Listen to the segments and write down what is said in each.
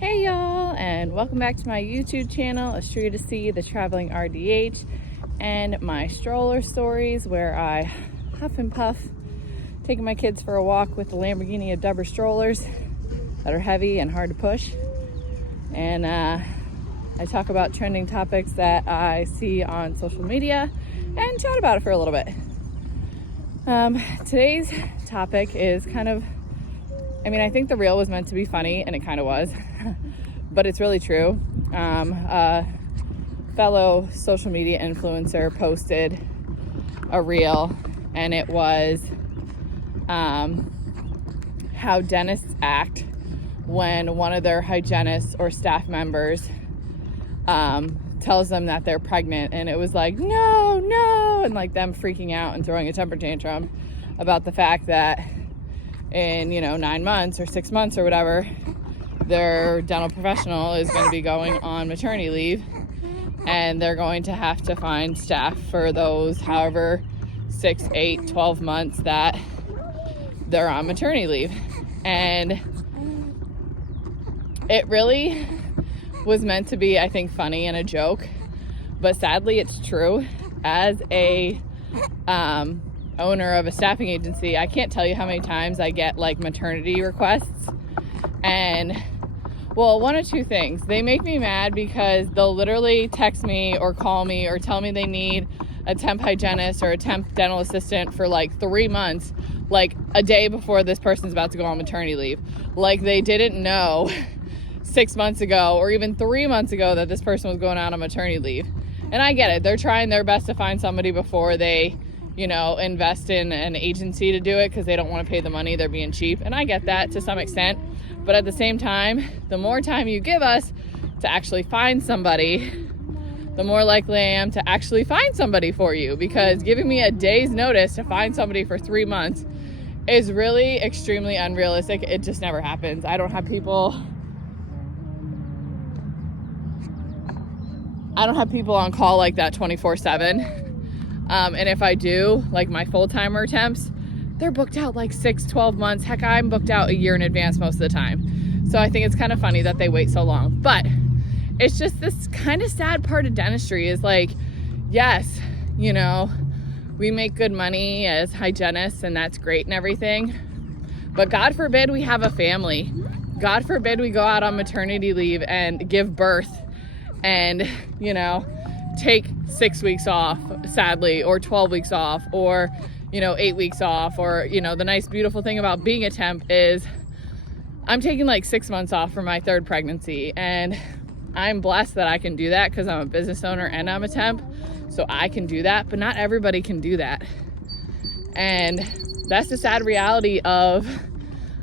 Hey y'all, and welcome back to my YouTube channel, A Street to See, the Traveling RDH, and my stroller stories where I huff and puff, taking my kids for a walk with the Lamborghini of Dubber strollers that are heavy and hard to push. And I talk about trending topics that I see on social media and chat about it for a little bit. Today's topic is I think the reel was meant to be funny, and it kind of was, but it's really true. A fellow social media influencer posted a reel, and it was how dentists act when one of their hygienists or staff members tells them that they're pregnant, and it was like, no, and like them freaking out and throwing a temper tantrum about the fact that in 9 months or 6 months or whatever, their dental professional is going to be going on maternity leave, and they're going to have to find staff for those however 6, 8, 12 months that they're on maternity leave. And it really was meant to be, I think, funny and a joke, but sadly it's true. As a owner of a staffing agency, I can't tell you how many times I get like maternity requests, and one of two things. They make me mad because they'll literally text me or call me or tell me they need a temp hygienist or a temp dental assistant for like 3 months, like a day before this person's about to go on maternity leave. Like they didn't know 6 months ago or even 3 months ago that this person was going out on maternity leave. And I get it. They're trying their best to find somebody before they invest in an agency to do it because they don't want to pay the money. They're being cheap. And I get that to some extent. But at the same time, the more time you give us to actually find somebody, the more likely I am to actually find somebody for you, because giving me a day's notice to find somebody for 3 months is really extremely unrealistic. It just never happens. I don't have people on call like that 24/7. And if I do, like my full-timer temps, they're booked out like 6, 12 months. Heck, I'm booked out a year in advance most of the time. So I think it's kind of funny that they wait so long. But it's just this kind of sad part of dentistry is like, yes, we make good money as hygienists and that's great and everything. But God forbid we have a family. God forbid we go out on maternity leave and give birth and, take 6 weeks off, sadly, or 12 weeks off, or 8 weeks off, or the nice beautiful thing about being a temp is I'm taking like 6 months off for my third pregnancy, and I'm blessed that I can do that because I'm a business owner and I'm a temp, so I can do that. But not everybody can do that, and that's the sad reality of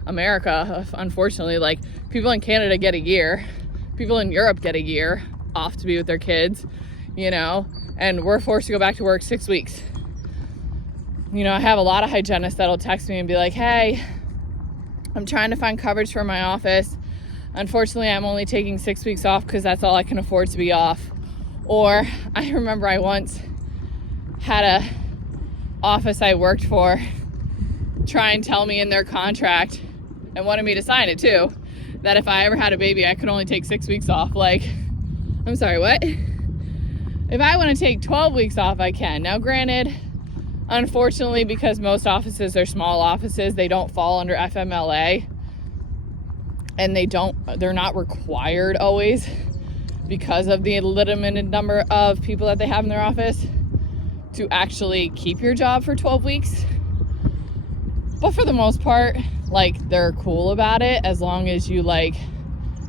America. Unfortunately, like, people in Canada get a year, people in Europe get a year off to be with their kids, and we're forced to go back to work 6 weeks. I have a lot of hygienists that'll text me and be like, hey, I'm trying to find coverage for my office. Unfortunately, I'm only taking 6 weeks off because that's all I can afford to be off. Or I remember I once had a office I worked for try and tell me in their contract, and wanted me to sign it too, that if I ever had a baby, I could only take 6 weeks off. Like, I'm sorry, what? If I want to take 12 weeks off, I can. Now, granted, unfortunately, because most offices are small offices, they don't fall under FMLA, and they're not required always, because of the limited number of people that they have in their office, to actually keep your job for 12 weeks. But for the most part, like, they're cool about it as long as you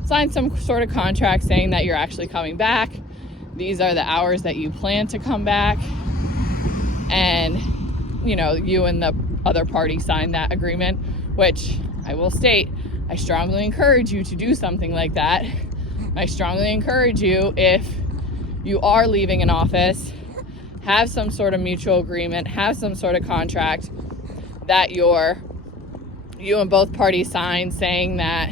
sign some sort of contract saying that you're actually coming back. These are the hours that you plan to come back, and you and the other party sign that agreement, which I will state, I strongly encourage you to do something like that. I strongly encourage you, if you are leaving an office, have some sort of mutual agreement, have some sort of contract that you and both parties sign, saying that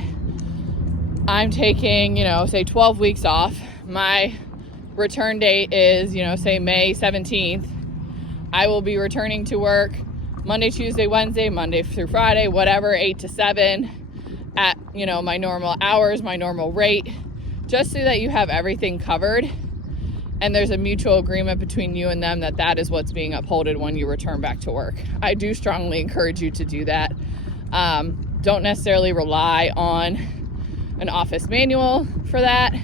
I'm taking, say 12 weeks off. My return date is, say May 17th. I will be returning to work Monday, Tuesday, Wednesday, Monday through Friday, whatever, 8 to 7 at my normal hours, my normal rate, just so that you have everything covered and there's a mutual agreement between you and them that is what's being upholded when you return back to work. I do strongly encourage you to do that. Don't necessarily rely on an office manual for that.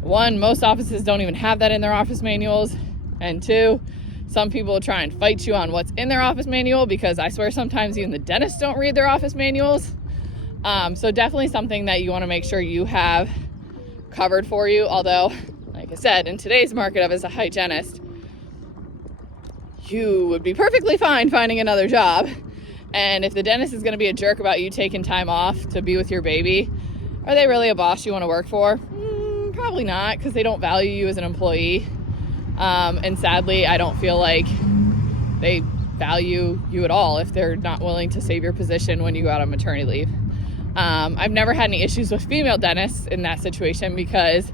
One, most offices don't even have that in their office manuals. And two, some people try and fight you on what's in their office manual, because I swear sometimes even the dentists don't read their office manuals. So definitely something that you want to make sure you have covered for you. Although, like I said, in today's market as a hygienist, you would be perfectly fine finding another job. And if the dentist is going to be a jerk about you taking time off to be with your baby, are they really a boss you want to work for? Probably not, because they don't value you as an employee. And sadly, I don't feel like they value you at all if they're not willing to save your position when you go out on maternity leave. I've never had any issues with female dentists in that situation, because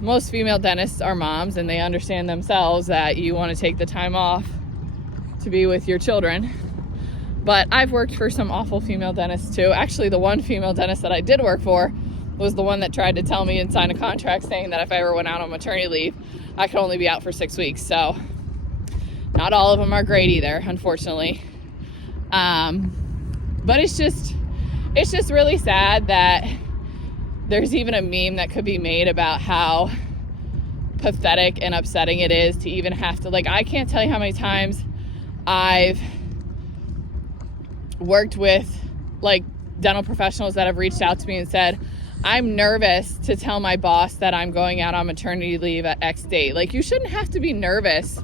most female dentists are moms and they understand themselves that you want to take the time off to be with your children. But I've worked for some awful female dentists too. Actually, the one female dentist that I did work for was the one that tried to tell me and sign a contract saying that if I ever went out on maternity leave, I could only be out for 6 weeks. So not all of them are great either, unfortunately. But it's just really sad that there's even a meme that could be made about how pathetic and upsetting it is to even have to, I can't tell you how many times I've worked with dental professionals that have reached out to me and said, I'm nervous to tell my boss that I'm going out on maternity leave at X date. You shouldn't have to be nervous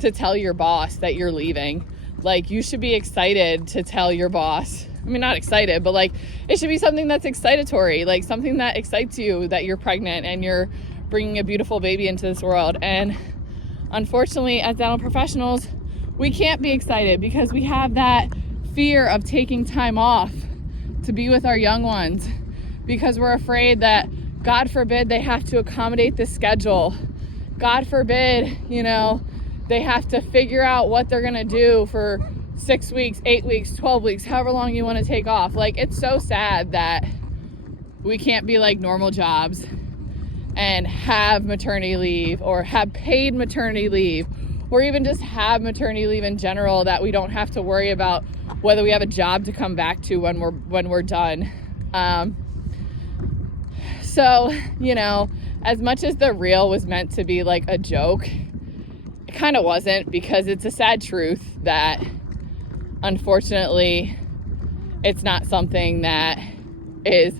to tell your boss that you're leaving. You should be excited to tell your boss. I mean, not excited, but it should be something that's excitatory, something that excites you that you're pregnant and you're bringing a beautiful baby into this world. And unfortunately, as dental professionals, we can't be excited because we have that fear of taking time off to be with our young ones, because we're afraid that, God forbid, they have to accommodate the schedule. God forbid, they have to figure out what they're going to do for 6 weeks, 8 weeks, 12 weeks, however long you want to take off. It's so sad that we can't be like normal jobs and have maternity leave or have paid maternity leave, or even just have maternity leave in general, that we don't have to worry about whether we have a job to come back to when we're done. So, as much as the reel was meant to be a joke, it kind of wasn't, because it's a sad truth that unfortunately it's not something that is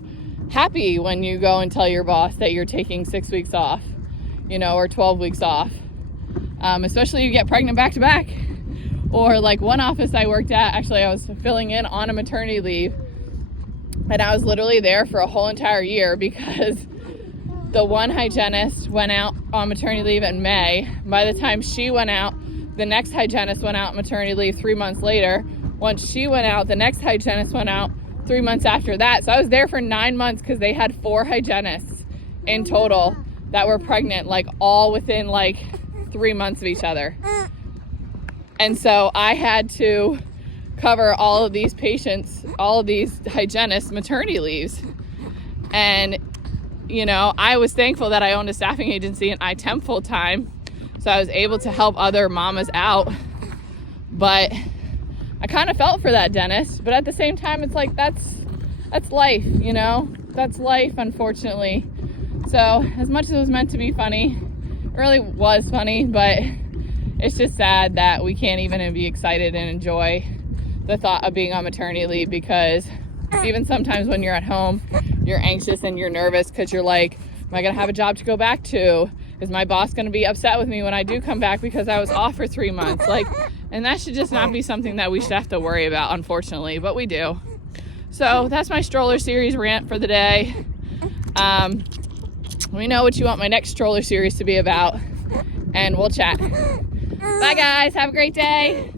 happy when you go and tell your boss that you're taking 6 weeks off, or 12 weeks off, especially you get pregnant back to back. Or one office I worked at, actually I was filling in on a maternity leave, and I was literally there for a whole entire year, because the one hygienist went out on maternity leave in May. By the time she went out, the next hygienist went out on maternity leave 3 months later. Once she went out, the next hygienist went out 3 months after that. So I was there for 9 months, because they had 4 hygienists in total that were pregnant, all within 3 months of each other. And so I had to cover all of these patients, all of these hygienists' maternity leaves. And, I was thankful that I owned a staffing agency and I temp full time, so I was able to help other mamas out. But I kind of felt for that dentist, but at the same time, it's that's life, that's life, unfortunately. So as much as it was meant to be funny, it really was funny, but it's just sad that we can't even be excited and enjoy the thought of being on maternity leave, because even sometimes when you're at home, you're anxious and you're nervous because you're am I going to have a job to go back to? Is my boss going to be upset with me when I do come back because I was off for 3 months? And that should just not be something that we should have to worry about, unfortunately, but we do. So that's my stroller series rant for the day. Let me know what you want my next stroller series to be about, and we'll chat. Bye guys, have a great day.